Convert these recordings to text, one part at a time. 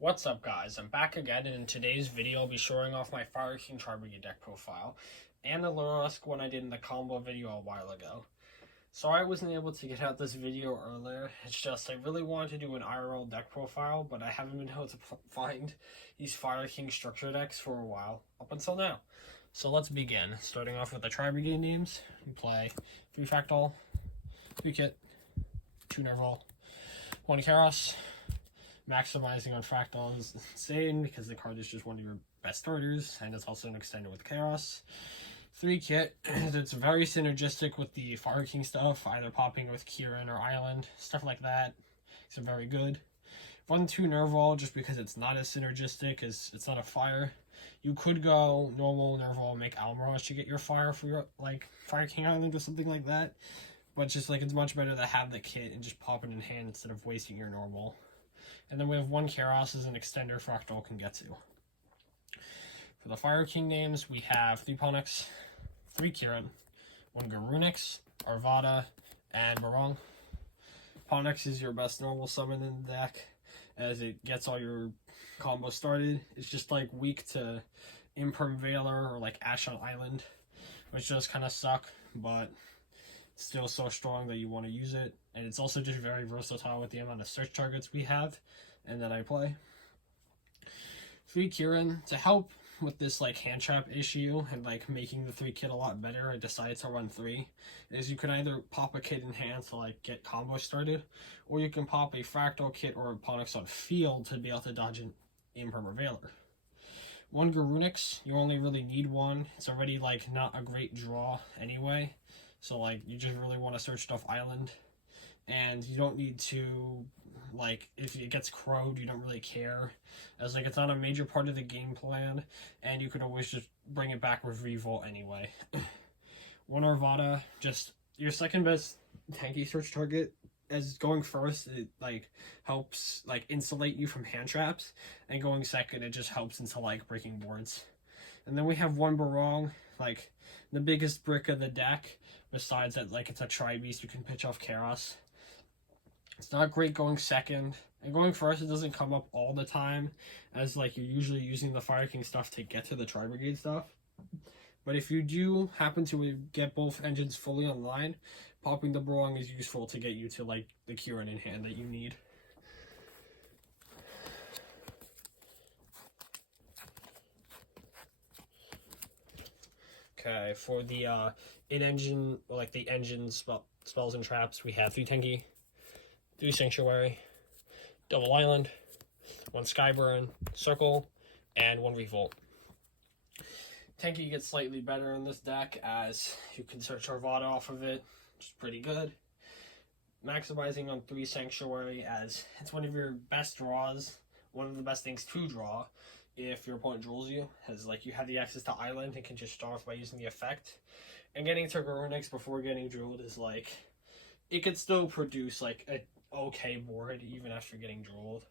What's up, guys? I'm back again, and in today's video I'll be showing off my Fire King Tri-Brigade deck profile and the Lurrusc one I did in the combo video a while ago. Sorry I wasn't able to get out this video earlier. It's just I really wanted to do an IRL deck profile, but I haven't been able to find these Fire King structure decks for a while, up until now. So let's begin. Starting off with the Tri-Brigade names, we play 3 Fractal, 3 Kit, 2 Nerval, 1 Karos. Maximizing on Fractal is insane because the card is just one of your best starters, and it's also an extender with Chaos. 3 Kit, it's very synergistic with the Fire King stuff, either popping with Kieran or Island, stuff like that. It's very good. 1-2 Nerval, just because it's not as synergistic as it's not a fire. You could go normal Nerval, make Almirage to get your fire for your Fire King Island or something like that. But just it's much better to have the kit and just pop it in hand instead of wasting your normal. And then we have 1 Karos as an extender Fractal can get to. For the Fire King names, we have 3 Ponix, 3 Kieran, 1 Garunix, Arvada, and Barong. Ponix is your best normal summon in the deck, as it gets all your combos started. It's just weak to Imperm Veiler or Ash on Island, which does kind of suck, but still so strong that you want to use it. And it's also just very versatile with the amount of search targets we have and that I play. 3 Kieran, to help with this hand trap issue and making the 3 kit a lot better, I decided to run 3. Is you can either pop a kit in hand to get combo started, or you can pop a Fractal kit or a Ponix on field to be able to dodge an Imperm or Veiler. 1 Garunix, you only really need 1. It's already not a great draw anyway. So you just really want to search stuff Island, and you don't need to if it gets crowed, you don't really care, as it's not a major part of the game plan, and you could always just bring it back with Revolt anyway. 1 Arvada, just your second best tanky search target, as going first it helps insulate you from hand traps, and going second it just helps into breaking boards. And then we have 1 Barong, the biggest brick of the deck, besides that it's a tri-beast you can pitch off Karos. It's not great going second, and going first it doesn't come up all the time, as you're usually using the Fire King stuff to get to the Tri-Brigade stuff. But if you do happen to get both engines fully online, popping the Barong is useful to get you to the Kieran in hand that you need. Okay, for the in-engine, the engine spells and traps, we have 3 Tenki, 3 Sanctuary, Double Island, 1 Skyburn, Circle, and 1 Revolt. Tenki gets slightly better in this deck, as you can search Arvada off of it, which is pretty good. Maximizing on 3 Sanctuary, as it's one of your best draws, one of the best things to draw if your opponent drills you, as you have the access to Island and can just start off by using the effect. And getting to Garunix before getting drilled is it could still produce a okay board even after getting drilled.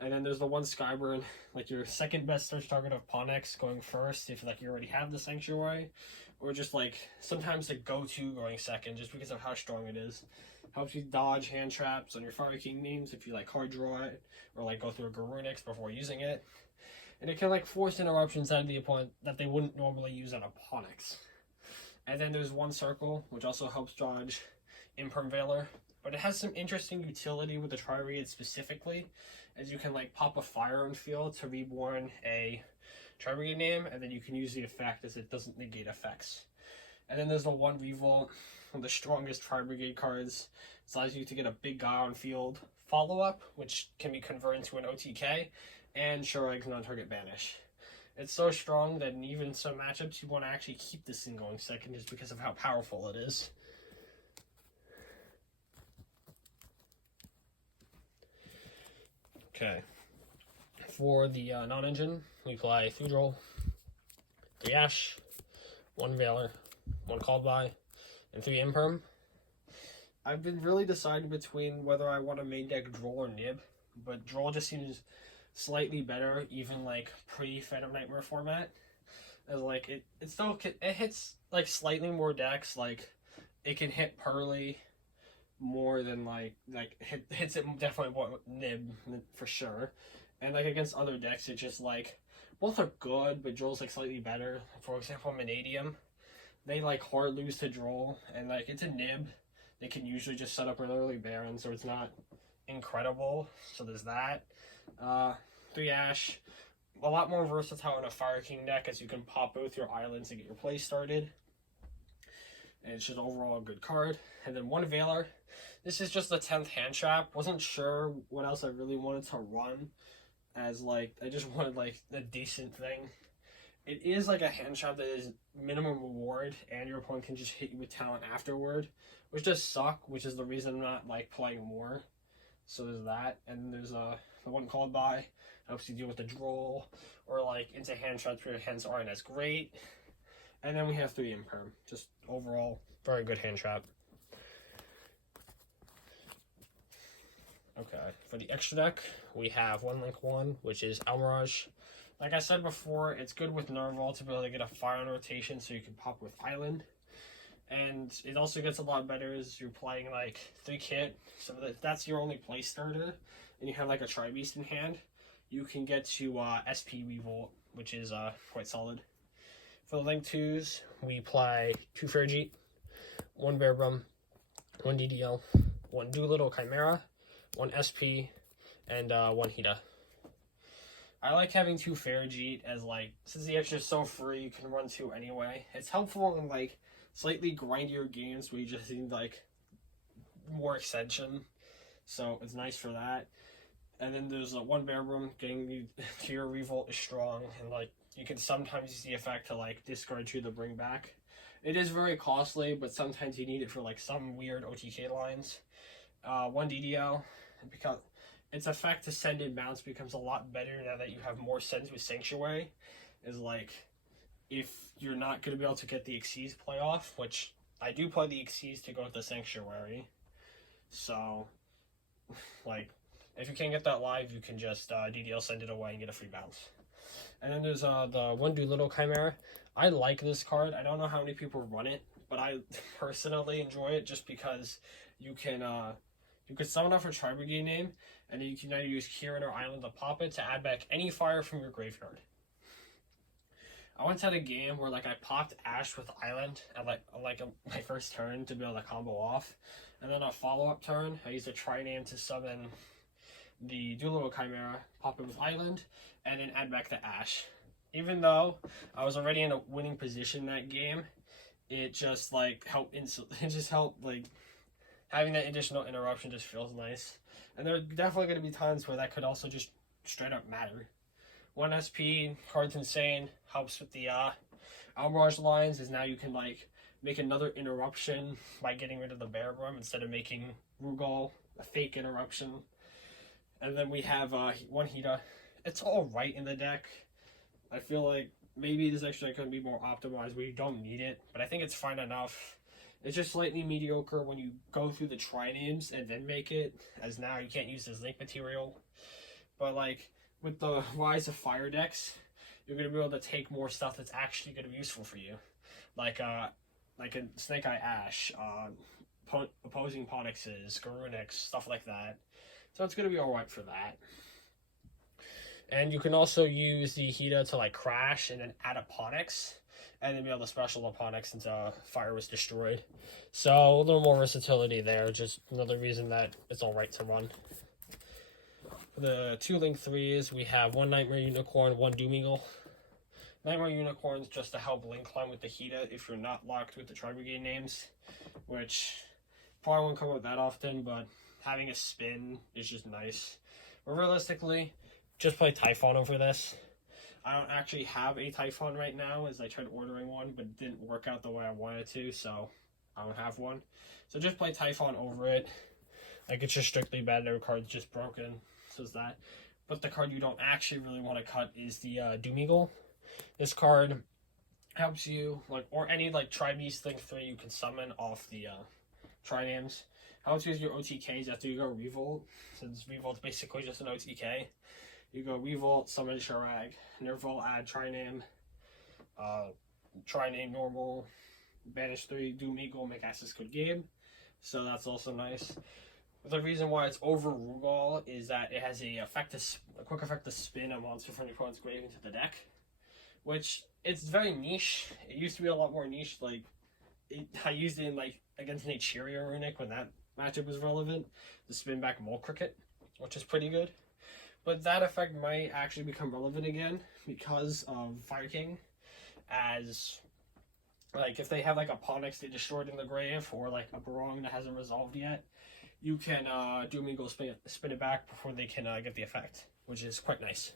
And then there's the 1 Skyburn, your second best search target of Ponix going first if you already have the Sanctuary, or just sometimes the go-to going second just because of how strong it is. Helps you dodge hand traps on your Fire King names if you hard draw it, or go through a Garunix before using it. And it can force interruptions out of the opponent that they wouldn't normally use on a Ponix. And then there's 1 Circle, which also helps dodge Imperm Veiler, but it has some interesting utility with the Tri-Brigade specifically, as you can pop a fire on field to reborn a Tri-Brigade name, and then you can use the effect as it doesn't negate effects. And then there's the 1 Revolt, one of the strongest Tri-Brigade cards. It allows you to get a big guy on field follow-up, which can be converted into an OTK, and Shurag's non-target banish. It's so strong that in even some matchups you want to actually keep this thing going second just because of how powerful it is. Okay, for the non-engine, we play 3 Droll, 3 Ash, 1 Veiler, 1 Called By, and 3 Imperm. I've been really deciding between whether I want to main deck Droll or Nib, but Droll just seems slightly better, even pre-Phantom Nightmare format, as it hits slightly more decks. It can hit Pearly more than hits it definitely more with Nib for sure, And like against other decks, it's just like both are good, but Droll's like slightly better. For example, Manadium, they like hard lose to Droll, and like it's a nib. They can usually just set up an early Baron, so it's not incredible. So there's that. 3 Ash, a lot more versatile in a Fire King deck, as you can pop both your islands to get your play started. And it's just overall a good card. And then 1 Veiler. This is just the 10th hand trap. Wasn't sure what else I really wanted to run, as like I just wanted like a decent thing. It is like a hand trap that is minimum reward, and your opponent can just hit you with talent afterward, which does suck, which is the reason I'm not like playing more. So there's that. And there's the one called by, helps you deal with the Droll or like into hand traps where your hands aren't as great. And then we have 3 Imperm, just overall very good hand trap. Okay, for the extra deck, we have 1 Link 1, which is Almirage. Like I said before, it's good with Nerval to be able to get a fire on rotation so you can pop with Island. And it also gets a lot better as you're playing like 3 kit, so that's your only play starter, and you have like a Tri-Beast in hand. You can get to SP Revolt, which is quite solid. For the Link 2s, we play 2 Fairjeet, 1 Bearbrum, 1 DDL, 1 Doolittle Chimera, 1 SP, and 1 Hida. I like having 2 Fairjeet as like, since the extra is so free, you can run 2 anyway. It's helpful in like slightly grindier games where you just need like more extension, so it's nice for that. And then there's 1 Bearbrum. Getting you to your Revolt is strong, and like you can sometimes use the effect to like discard 2 to bring back. It is very costly, but sometimes you need it for like some weird OTK lines. 1 DDL, because its effect to send in mounts becomes a lot better now that you have more sends with Sanctuary. Is like, if you're not going to be able to get the Xyz play off, which I do play the Xyz to go with the Sanctuary, so like if you can't get that live, you can just DDL send it away and get a free bounce. And then there's the 1 Doolittle Chimera. I like this card. I don't know how many people run it, but I personally enjoy it just because you can summon off a Tri-Brigade name, and then you can either use Kieran or Island to pop it to add back any fire from your graveyard. I once had a game where like I popped Ash with Island at my first turn to be able to combo off, and then a follow-up turn I used a Tri-name to summon the Doolittle Chimera, pop it with Island, and then add back the Ash. Even though I was already in a winning position that game, it just like helped like having that additional interruption just feels nice. And there are definitely going to be times where that could also just straight up matter. 1 SP, card's insane, helps with the Almirage lines, is now you can like make another interruption by getting rid of the Bearbrum instead of making Rugal a fake interruption. And then we have 1 Hida. It's alright in the deck. I feel like maybe this extra could be more optimized where you don't need it, but I think it's fine enough. It's just slightly mediocre when you go through the Tri-names and then make it, as now you can't use this link material. But like, with the rise of fire decks, you're going to be able to take more stuff that's actually going to be useful for you. Like a Snake Eye Ash, opposing Ponixes, Garunix, stuff like that. So it's going to be alright for that. And you can also use the Hida to like crash and then add a Ponix, and then be able to special a Ponix since fire was destroyed. So a little more versatility there, just another reason that it's alright to run. For the 2 Link 3s, we have 1 Nightmare Unicorn, 1 Doom Eagle. Nightmare Unicorn's just to help link climb with the Hida if you're not locked with the Tri-Brigade names, which probably won't come out that often, but having a spin is just nice. But realistically, just play Typhon for this. I don't actually have a Typhon right now, as I tried ordering one, but it didn't work out the way I wanted to, so I don't have one. So just play Typhon over it. Like, it's just strictly bad, their card's just broken, so it's that. But the card you don't actually really want to cut is the Doom Eagle. This card helps you, like, or any, like, Tri-Beast Link 3 you can summon off the Tri-names. Helps you with your OTKs after you go Revolt, since Revolt's basically just an OTK. You go Revolt, summon Sharag, Nerval, add Tri-name, Tri-name normal, banish 3, Doom Eagle, make access code game. So that's also nice. The reason why it's over Rugal is that it has a quick effect to spin a monster from your opponent's grave into the deck, which it's very niche. It used to be a lot more niche. Like I used it in like against an Ichiria Runic when that matchup was relevant. The spin back Mole Cricket, which is pretty good. But that effect might actually become relevant again because of Fire King, as like if they have like a Ponix they destroyed in the grave or like a Barong that hasn't resolved yet, you can do me go spin it back before they can get the effect, which is quite nice.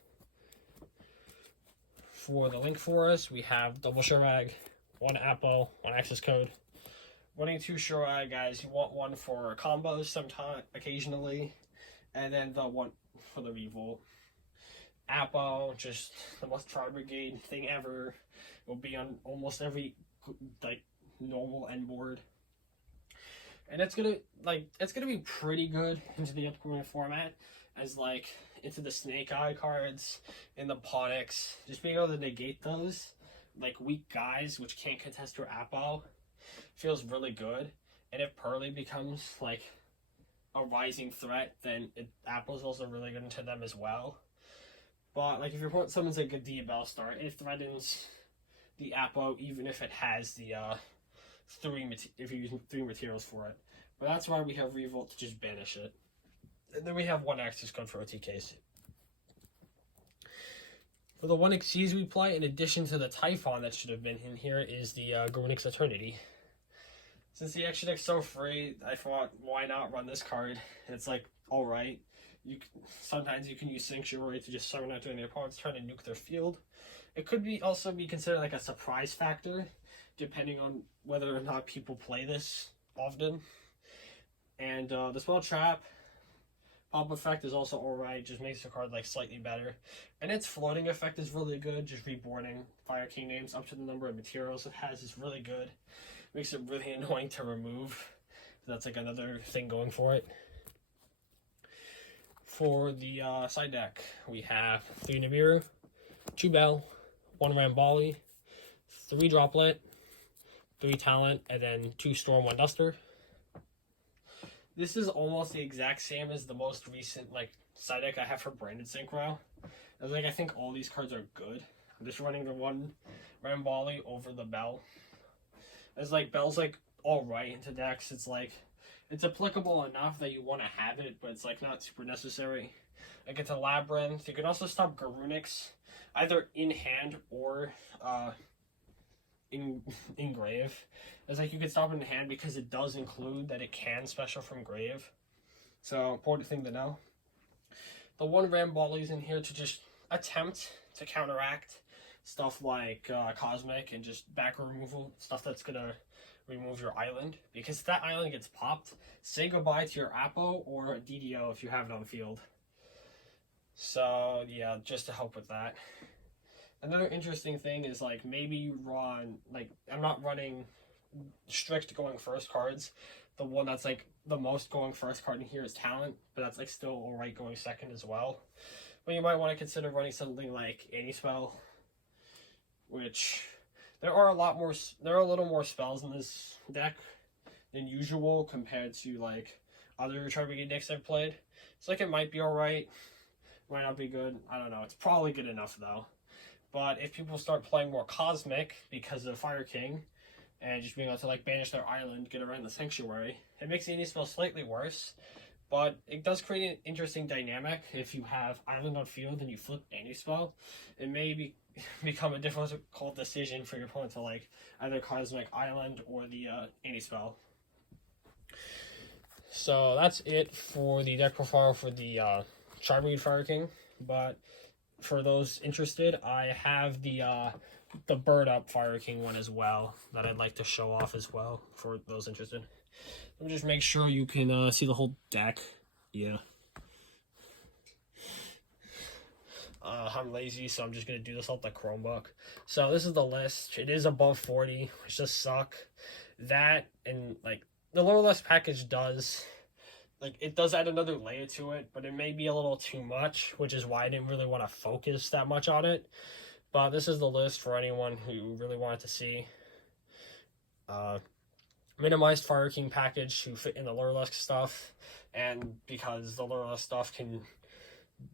For the link for us, we have double Shurag, 1 Apple, 1 access code. Running 2 Shurag, guys, you want one for combos sometime, occasionally, and then the one for the revolt. Apple, just the most Tri-Brigade thing ever. Will be on almost every like normal end board. And it's gonna be pretty good into the upcoming format, as like into the Snake Eye cards in the Ponix. Just being able to negate those like weak guys which can't contest your Appo feels really good. And if Pearly becomes like a rising threat, then Apple's also really good into them as well. But like if your opponent summons like a Diabell Star, it threatens the Appo even if it has the if you're using 3 materials for it. But that's why we have Revolt to just banish it. And then we have 1 access code for OTKs. For the 1 Xyz we play, in addition to the Typhon that should have been in here, is the Grunix Eternity. Since the extra deck's so free, I thought, why not run this card? It's like, alright. Sometimes you can use Sanctuary to just summon out during their opponent's turn and nuke their field. It could also be considered like a surprise factor, depending on whether or not people play this often. And the Spell Trap pop effect is also alright, just makes the card like slightly better. And its floating effect is really good, just reborning Fire King names up to the number of materials it has is really good. Makes it really annoying to remove. That's like another thing going for it. For the side deck, we have 3 Nibiru, 2 Bell, 1 Rambali, 3 Droplet, 3 Talent, and then 2 Storm, 1 Duster. This is almost the exact same as the most recent like side deck I have for Branded Synchro. I think all these cards are good. I'm just running the 1 Rambali over the Bell. It's like Bell's like alright into decks. It's like it's applicable enough that you want to have it, but it's like not super necessary. Like it's a Labyrinth. You can also stop Garunix either in hand or in grave. It's like you can stop it in hand because it does include that it can special from grave. So important thing to know. The 1 Rambali's in here to just attempt to counteract stuff like Cosmic and just back removal, stuff that's gonna remove your island. Because if that island gets popped, say goodbye to your Appo or DDO if you have it on field. So yeah, just to help with that. Another interesting thing is like maybe you run like I'm not running strict going first cards. The one that's like the most going first card in here is Talent, but that's like still alright going second as well. But you might want to consider running something like Anti-Spell, which there are a little more spells in this deck than usual compared to like other Tri-Brigade decks I've played. So like it might be alright, might not be good, I don't know. It's probably good enough though. But if people start playing more Cosmic because of Fire King and just being able to like banish their island, get around the Sanctuary, it makes the Anti-Spell slightly worse. But it does create an interesting dynamic. If you have island on field and you flip Anti-Spell, it may become a difficult decision for your opponent to like either Cosmic Island or the Anti-Spell. So that's it for the deck profile for the Tri-Brigade Fire King. But for those interested, I have the Bird Up Fire King one as well that I'd like to show off as well for those interested. Let me just make sure you can see the whole deck. Yeah. I'm lazy, so I'm just going to do this off the Chromebook. So this is the list. It is above 40, which does suck. That and like the lower list package does, like it does add another layer to it, but it may be a little too much, which is why I didn't really want to focus that much on it. But this is the list for anyone who really wanted to see. Minimized Fire King package to fit in the Lurlusk stuff. and because the Lura stuff can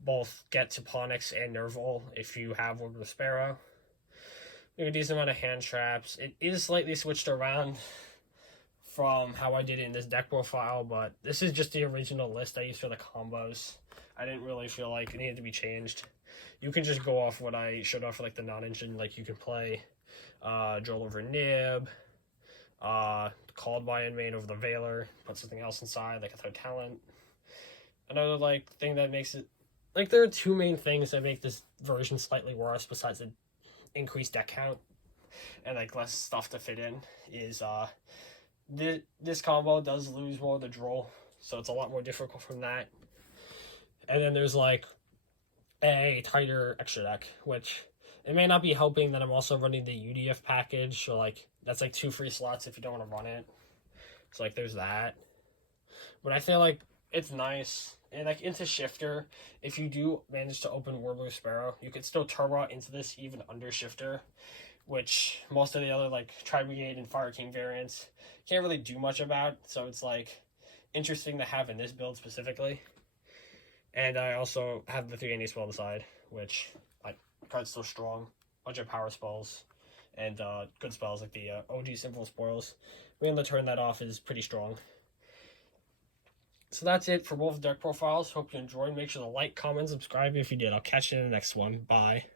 both get to Ponix and Nerval if you have Warbler Sparrow. We have a decent amount of hand traps. It is slightly switched around from how I did it in this deck profile, but this is just the original list I used for the combos. I didn't really feel like it needed to be changed. You can just go off what I showed off for like the non-engine, like you can play Joel over Nib, Called by Inmate over the Veiler, put something else inside, like a third talent. Another like thing that makes it, like there are two main things that make this version slightly worse besides the increased deck count and like less stuff to fit in, is this combo does lose more of the draw, so it's a lot more difficult from that. And then there's like a tighter extra deck, which it may not be helping that I'm also running the UDF package, so like that's like 2 free slots if you don't want to run it. So like there's that. But I feel like it's nice. And like into Shifter, if you do manage to open Warbler Sparrow, you could still turbo into this even under Shifter, which most of the other like Tri-Brigade and Fire King variants can't really do much about. So it's like interesting to have in this build specifically. And I also have the 3 spell on the side, which like card's still strong, bunch of power spells, and good spells like the OG Sinful Spoils. Being able to turn that off is pretty strong. So that's it for both deck profiles. Hope you enjoyed. Make sure to like, comment, subscribe if you did. I'll catch you in the next one. Bye.